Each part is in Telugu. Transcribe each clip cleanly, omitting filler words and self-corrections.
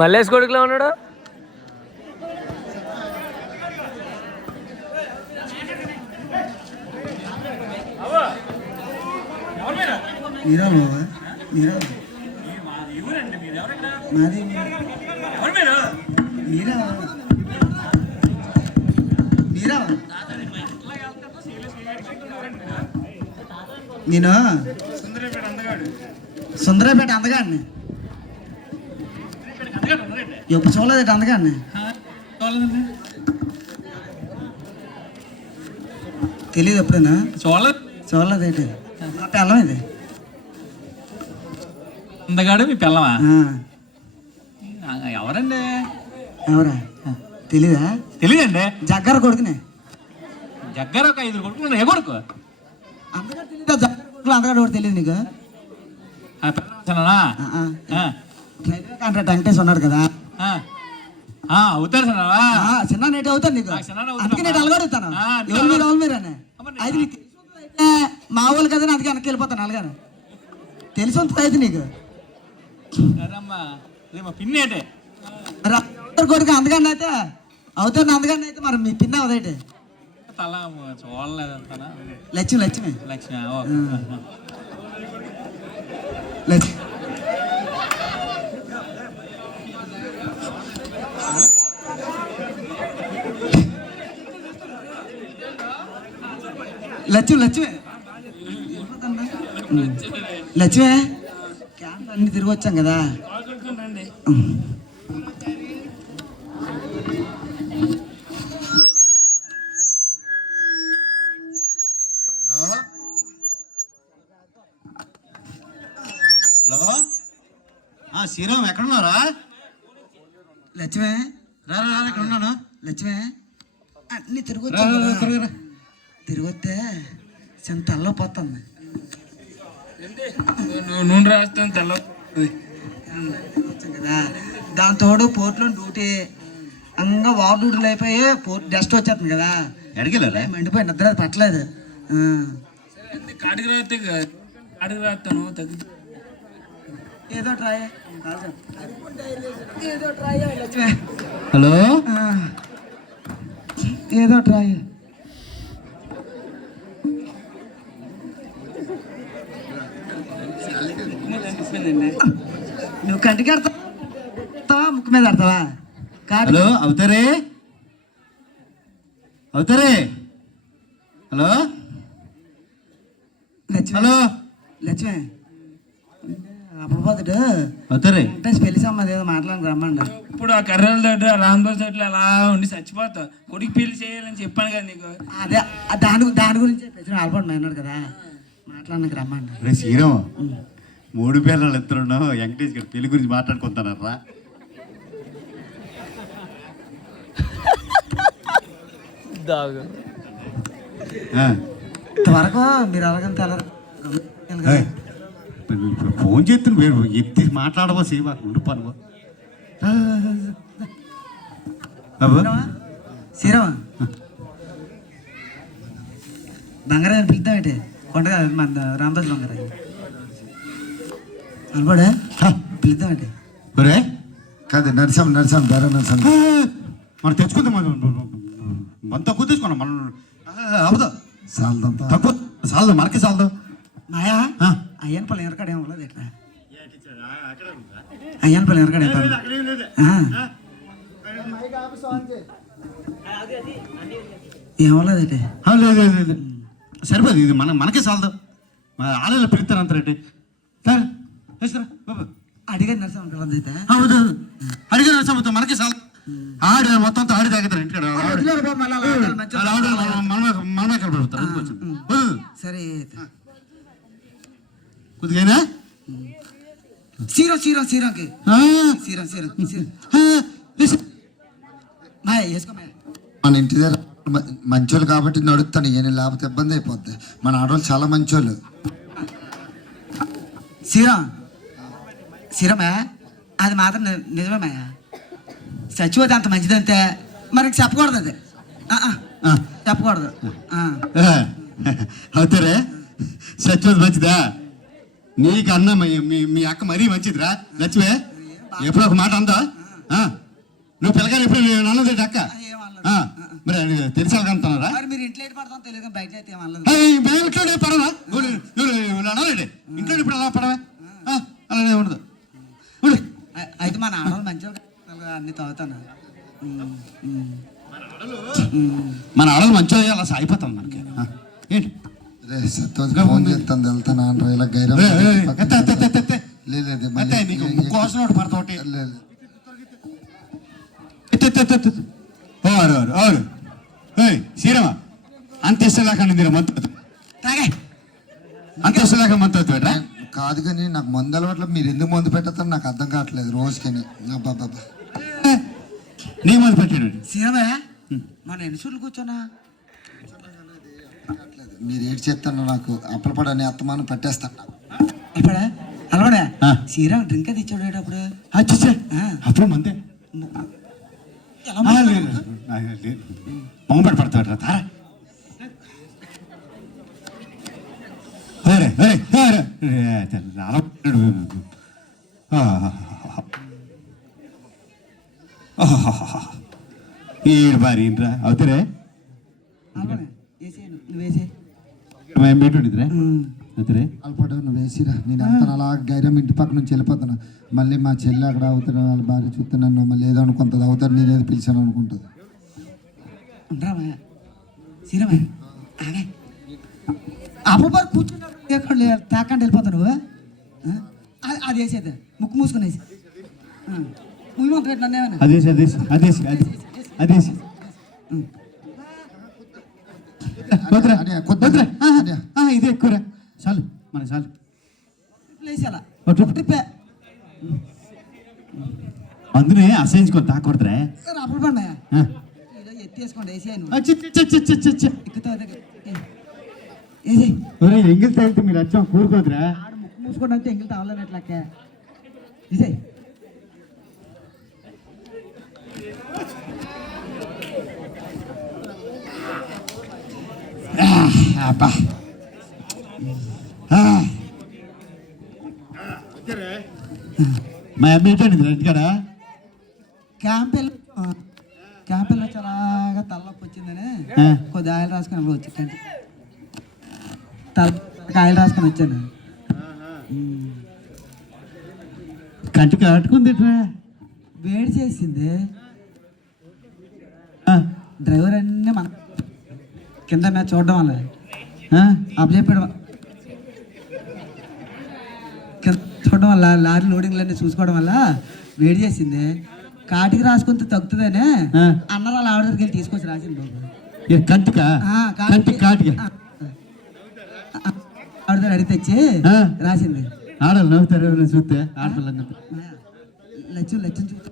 మల్లేష్ కొడుకులో ఉన్నాడు. నేను సుందరపేట అందగాడిని ఎప్పుడు చూడలేదు అందగాడిని తెలియదు ఎప్పుడైనా చూడలేదు ఏంటి మా పిల్లం ఇది అందగాడు మీ పిల్లమా? ఎవరండి? ఎవరా తెలీదా? తెలియదండి. జగ్గర కొడుకునే. జగ్గర ఒక 5 కొడుకులు. ఏ కొడుకు? అందగాడు తెలీదా? జగ్గర కొడుకులు అందగాడు కూడా తెలియదు నీకు? కాంట్రాక్ట్ వెంకటేష్ ఉన్నాడు కదా, అవుతారు చిన్న నేటి అవుతాను నీకు. అందుకే నేను అలగడుగుతాను ఎవరు మీరు ఎవరు మీరు అని. అది నీకు మా వాళ్ళు కదా, అందుకే వెనక్కి వెళ్ళిపోతాను అలాగానే. తెలిసి ఉంటుంది అయితే నీకు. పిన్ని అంటే కొడుకు అందగానే అయితే అవుతాను. అందగానే అయితే మరి మీ పిన్న అవదైతే చూడలేదు. లక్ష్మి లక్ష్మి లక్ష్మి లక్ష్మి లక్ష్మి లక్ష్మి క్యాంప్ అన్ని తిరిగి వచ్చాం కదా. హలో శ్రీరామ్ ఎక్కడున్నారా? లక్ష్మి రారా ఇక్కడ ఉన్నాను. లక్ష్మి అన్ని తిరిగి వచ్చాం. తిరిగి వస్తే చిన్న తెల్ల పోతుంది. నూనె రాస్తాను తెల్ల కదా. దాంతోడు పోర్ట్లో డ్యూటీ అంగా వార్ డ్యూటీలు అయిపోయి పోర్ట్ డస్ట్ వచ్చేస్తుంది కదా. ఎడగలేరా? మండిపోయి నిద్ర పట్టలేదు. కాడికి రాస్తే కాడికి రాస్తాను తగ్గుతుంది. ఏదో ట్రై హలో ఏదో ట్రై. నువ్వు కంటికి ఆడతావా ముక్కు మీద ఆడతావా? హలో అవుతారే అవుతారే. హలో లక్ష్మి హలో లక్ష్మి అప్పుడు అవుతారే పెళ్లి సంబంధం ఏదో మాట్లాడి రమ్మండి. ఇప్పుడు ఆ కర్రల తోటి రాంబాబు తోటి అలా ఉండి చచ్చిపోతా. కొడుకు పెళ్లి చేయాలని చెప్పాను కదా నీకు. అదే దాని గురించి పెద్ద ఆల్పడి అన్నాడు కదా, మాట్లాడడానికి రమ్మండి. రే శ్రీరామ్, 3 పిల్లలు ఇద్దరున్నావు. వెంకటేష్ గారు పెళ్లి గురించి మాట్లాడుకుంటున్నారా? ఇంతవరకు మీరు అలాగంత ఫోన్ చేస్తున్న వేరు ఎత్తి మాట్లాడవో సేవా ఉండిపోను. శ్రీరామ బంగారాన్ని పిలుద్దామంటే కొండగా మన రామదాస్ బంగారా అనబడా పిలుద్దామంటే. ఒరే కాదు నరసం ధర నరసం మనం తెచ్చుకుందాం. మనం తక్కువ తెచ్చుకున్నాం. మనం అవుదా సాల్దాం తక్కువ సాల్దాం మనకి సాల్దాం. మాయా అయ్యనపల్లి ఎరకాడ ఏం ఉండదు ఎట్లా? అయ్యనపల్లి ఎరకాడ ఏమలేదంటే లేదు సరిపోదు. ఇది మనకే సాల్దాం. ఆలయాలో పిలుస్తారు అంటారంటే సార్ వేసుకురా బాబు. అడిగారు నరసం అయితే అవును అడిగిన నరసం మనకే సాల్. ఆడ మొత్తం ఆడి తాగుతారు ఇంటికాడ. మనమే కలపడతారు. సరే కొద్దిగా శ్రీరామ్ మన ఇంటి దగ్గర మంచోళ్ళు కాబట్టి నడుస్తాను. ఏం లేకపోతే ఇబ్బంది అయిపోద్ది. మన ఆడవాళ్ళు చాలా మంచోళ్ళు. శ్రీరామా అది మాత్రం నిజమేమయ్యా. చచ్చిపోతే అంత మంచిదంతే. మనకి చెప్పకూడదు అది, చెప్పకూడదు. అవుతారే చచ్చిపోతే మంచిదా? నీకు అన్న మీ అక్క మరీ మంచిదిరా లక్ష్మే. ఎప్పుడు ఒక మాట అందా నువ్వు పిల్లగారు ఎప్పుడు నేను అన్నది అక్క ఏమనలేదు. మరి తెలిసి వెళ్తానరా మరి మీరు ఇంట్లో ఎటు పడతాం తెలియదు, బయట అయితే ఏమనలేదు. మేము ఇంట్లో పడవా అనాలండి ఇంట్లో ఇప్పుడు అలా పడవా అలానే ఉండదు. అయితే మన ఆడవాళ్ళు మంచిగా అన్ని తాగుతాను. మన ఆడలు మంచిగా అలా సాగిపోతాం మనకి. ఏంటి ఫోన్ చేస్తాను వెళ్తాను అంటారు ఇలా గైరం నీకు కోసం పడతాటి లేదు. శ్రీరమా అంత ఇష్టలేక మంత్ అంత ఇష్టలేక మంత్ అవుతాడా? కాదు కానీ నాకు మందు అలవాట్లు మీరు ఎందుకు మందు పెట్టతారు నాకు అర్థం కావట్లేదు రోజుకని. అబ్బాబ్బా నీ మందు పెట్టాడు సీరమయ్య మన ఎన్ని చూడలు కూర్చోనా మీరు ఏడు చేస్తాను నాకు అప్పలపడని అత్తమాను పెట్టేస్తాను. అప్పుడా అలవాడా శ్రీరామ్ డ్రింక్ అది ఇచ్చాడు అప్పుడు. అప్పుడు మందే మొంగపడి పడతాడు రా తారా. ఏడు బారి రా అవుతారే ఏంటుండిదిరా అవుతారే అల్పడ నువ్వు వేసిరా నేను అంతా అలా గైరం ఇంటి పక్క నుంచి వెళ్ళిపోతాను. మళ్ళీ మా చెల్లి అక్కడ అవుతాను వాళ్ళ భార్య చూస్తున్నాను మళ్ళీ ఏదో అనుకుంటుంది అవుతారు నేనేది పిలిచాను అనుకుంటుంది. అప్పుడు బారు కూర్చున్నప్పుడు తాకండి వెళ్ళిపోతావు నువ్వు. అది వేసేది ముక్కు మూసుకుని వేసి ముయ్యమంత పెట్టినా అదేసి అదేసి అదేసి అదేసి ఇది ఎక్కువరా చాలు మన చాలు వేసేలా ట్రిప్పే అందునే అసహించుకొని తాకూడదురా. అప్పుడు పండాయా ఎత్తేసుకోండి వేసేయాను ఎంగిల్ తగిలితే మీరు వచ్చాం కూరుకోదురా. ఆడు ముక్కు మూసుకోండి అంతే ఎంగిల్ తాగలేనట్లక్క ఇసే అబ్బా మా అమ్మ ఏంటండి ఇంటికాడ క్యాంప్ వెళ్ళి చాలాగా తలనొప్పి వచ్చిందని కొద్ది ఆయిల్ రాసుకొని వచ్చి ఆయిల్ రాసుకొని వచ్చాను. కంటికి కట్టుకుంది వేడి చేసింది డ్రైవర్ అన్నీ మన కింద మ్యాచ్ చూడడం వల్ల అప్ చెప్పాడు కింద చూడడం వల్ల లారీ లోడింగ్లన్నీ చూసుకోవడం వల్ల వేడి చేసింది. కాటికి రాసుకుంటే తగ్గుతుందనే అన్నారు వాళ్ళ ఆవిడ దగ్గరికి వెళ్ళి తీసుకొచ్చి రాసింది బాబు. ఆవిడ దగ్గర అడిగి తెచ్చి రాసింది. ఆడలు నవ్వుతారు చూస్తే ఆడపిల్ల లచ్చం చూస్తే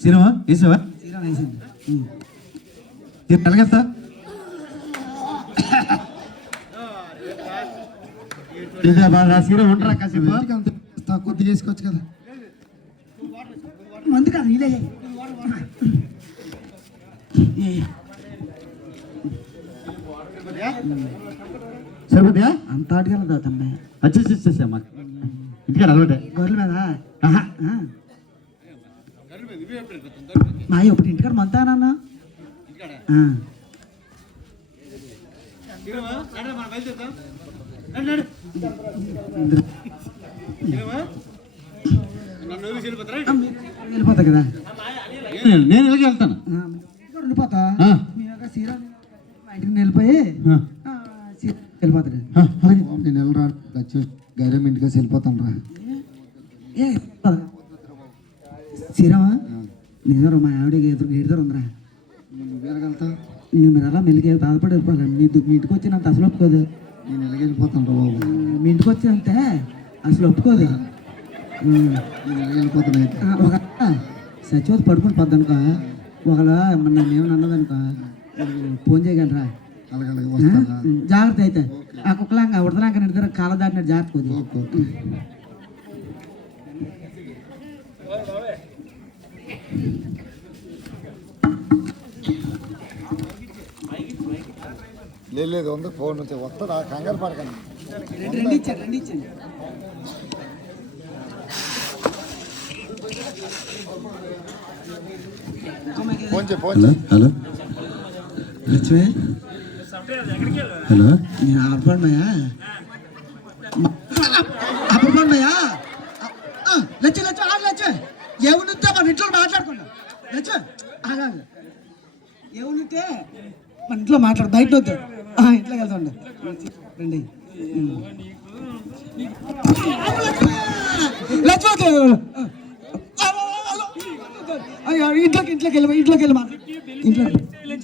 సినిమా వేసావా శ్రీరామ్ వేసింది. ఎలాగెళ్తా సీరం ఉంటారా కాసేపు కొద్దిగా వేసుకోవచ్చు కదా. మందు కాదు ఇలా సరిపోతుందా అంత ఆటకెళ్ళ తాగుతాండి వచ్చేసేసా మాకు ఇంటికాడ అలవాటే గొర్రెల మీద మా ఇప్పుడు ఇంటికాడ మంతానన్నా వెళ్ళిపోతా కదా నేను ఇలాగే వెళ్తాను వెళ్ళిపోతా శ్రీరామ్ మా ఇంటికి వెళ్ళిపోయి వెళ్ళిపోతాడు. నేను వెళ్ళరా గైరం ఇంటికి వెళ్ళిపోతాను రా. శ్రీరామా నిజం మా ఆవిడకి ఎదురు ఉందిరా. నువ్వేరగలుగుతా నేను మీరు అలా మెల్లికి బాధపడి వెళ్ళిపోవాలి. మీ ఇంటికి వచ్చి అంత అసలు ఒప్పుకోదు. నేను ఎలాగెళ్ళిపోతాను రా బాబు. మీ ఇంటికి వచ్చి అంతే అసలు ఒప్పుకోదు. నేను ఎలాగెళ్ళిపోతాను అయితే ఒక సచివతి పడుకుని పోద్దనుకో ఒకవేళ నన్ను ఏమైనా అన్నదనుకో ఫోన్ చేయగలరా. అలాగలాగే వస్తాను. జాగ్రత్త అయితే ఆ కుక్కలాగా ఉడతలాగా నిద్ర కాల దాటినట్టు జాగ్రత్త కొద్ది. లేదు ఉంది ఫోన్ నుంచి వస్తాడు కంగారు పడకండి. రెండు ఇచ్చాను హలో హలో లక్ష్మి హలో నేను అప్పమయ్యా అప్పమయ్యా లక్ష్మి లక్ష్మి ఆగు లక్ష్మి ఏముంటే మన ఇంట్లో మాట్లాడుకుందాం లక్ష్మి ఆగాదు ఏముంటే మన ఇంట్లో మాట్లాడు బయట వద్దు ఇంట్లోకి వెళ్తాండి రండి లక్ష్మి ఇంట్లోకి వెళ్ళి ఇంట్లోకి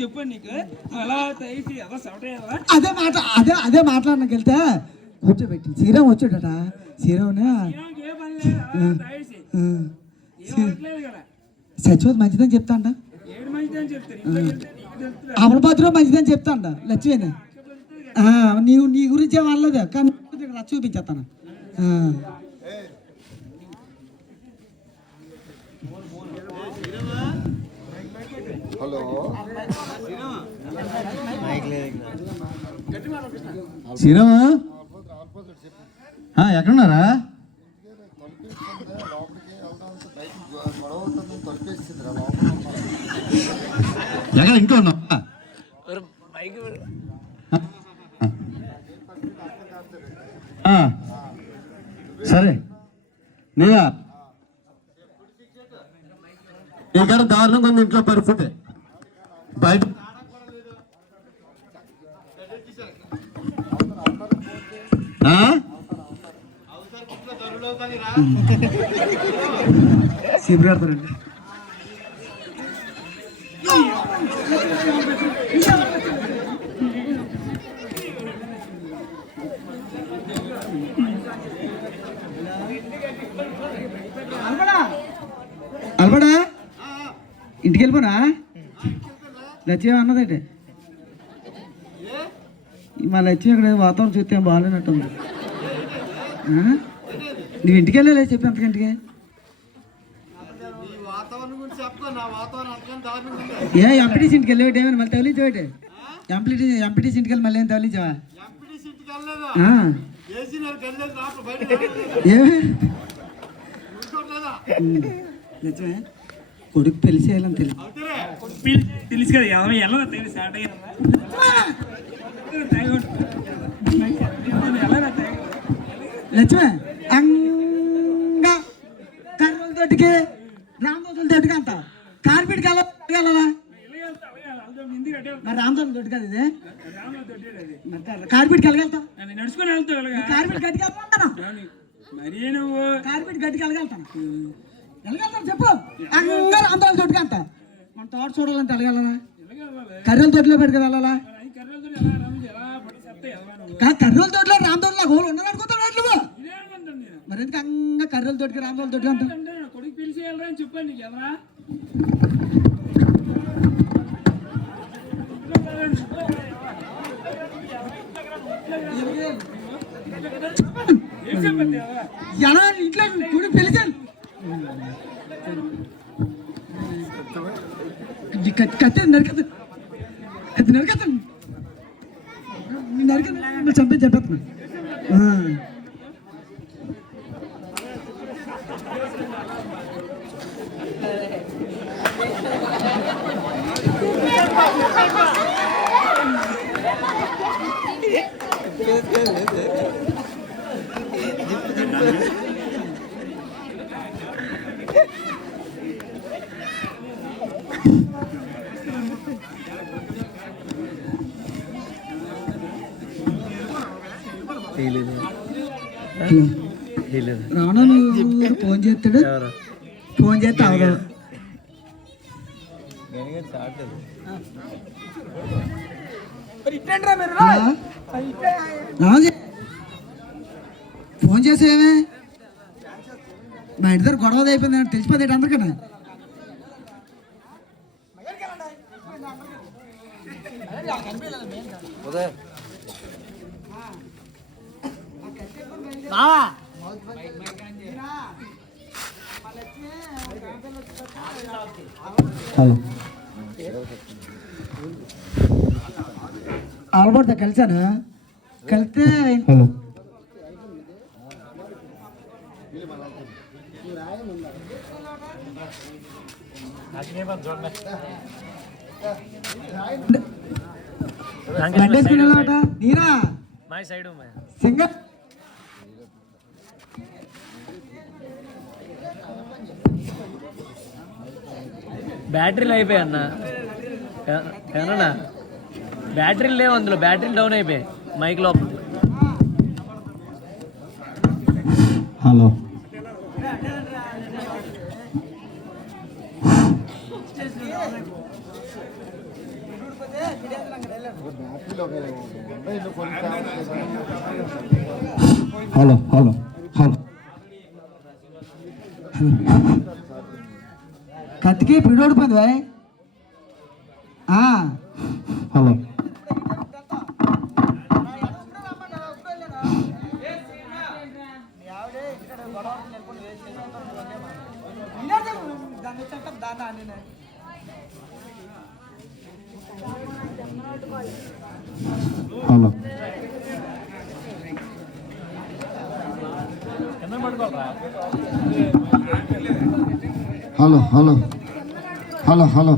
చెప్పు నీకు అలా అదే మాట్లాడడానికి వెళ్తే కూర్చోబెట్టి శ్రీరామ్ వచ్చాడట శ్రీరామ్నే సచివత్ మంచిదని చెప్తాండ అమలపాత్ర మంచిదని చెప్తాండ లక్ష్మీని నీవు నీ గురించే వాళ్ళదే కానీ రచ్చ చూపించేస్తాను హలో శ్రీరామ ఎక్కడున్నారా? ఎక్కడ ఇంట్లో ఉన్నావా? సరే నేనా ఇక్కడ దారుణంగా ఉంది ఇంట్లో పరిస్థితి బయట శిబిరాడతారండి అల్బడా ఇంటికి వెళ్ళిపోనా లక్ష్యం అన్నదండి మా లక్ష్యం ఇక్కడ వాతావరణం చూస్తే బాగాలేనట్టుంది నువ్వు ఇంటికి వెళ్ళలే చెప్పి అంతకంటికి ఎంపీటీసీ ఇంటికి వెళ్ళేవాటి ఏమైనా మళ్ళీ తగిలించేవాటి ఎంపీటీసీ ఇంటికి వెళ్ళి మళ్ళీ ఏం తగిలించావా నిజమే కొడుకు పెళ్లి చేయాలని తెలుసు కదా ఎలా లక్ష్మే అంగా కర్రల తోటికి రామదోసుల తోటికి అంత కార్పెట్కి వెళ్ళాలా మరి రామదోసుల తోటి కదా ఇది కార్పెట్కి వెళ్ళగలుగుతాం నడుచుకుని వెళ్తావు కార్పెట్ గట్టికి వెళ్తాను మరీ నువ్వు కార్పెట్ గట్టికి వెళ్ళగలుగుతాను చెప్పు అంగా రామదోసుల తోటికి అంత మన తోట చూడాలంటే వెళ్ళగలనా కర్రల తోటిలో పెట్టుకు వెళ్ళాలా కర్రల తోటలో రామదోసుల గోలు ఉన్నాను అనుకుంటాను నువ్వు మరి ఎందుకు అంగా కర్రల తోటికి రామదోసుల తోటికి అంట కొడుకు పిలిచి వెళ్ళరా అని చెప్పాను నీకు ఎవరా ఎలా ఇంట్లో కొడుకు పిలిచాను కత్తి నరికదు అది నరికేస్తాను నరికే చంపే చెప్పేస్తున్నా రావణ ఫోన్ చేస్తాడు ఫోన్ చేస్తే అవదు ఫోన్ చేసేమే మా ఇంటి దగ్గర గొడవ అయిపోయింది తెలిసిపోతే అందరికన్నా హలో ఆల్బర్ట్తో కలిసాను కలిస్తే హలో బండి వేసుకునేవాట నీరా సింగర్ బ్యాటరీలు అయిపోయాయి అన్న ఏమన్నా బ్యాటరీలు లేవు అందులో బ్యాటరీలు డౌన్ అయిపోయాయి మైక్ లో హలో హలో హలో హలో కత్తికి పిడోడిపోయింది bye hello hello hello hello hello hello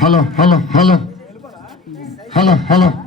hello hello hello hello hello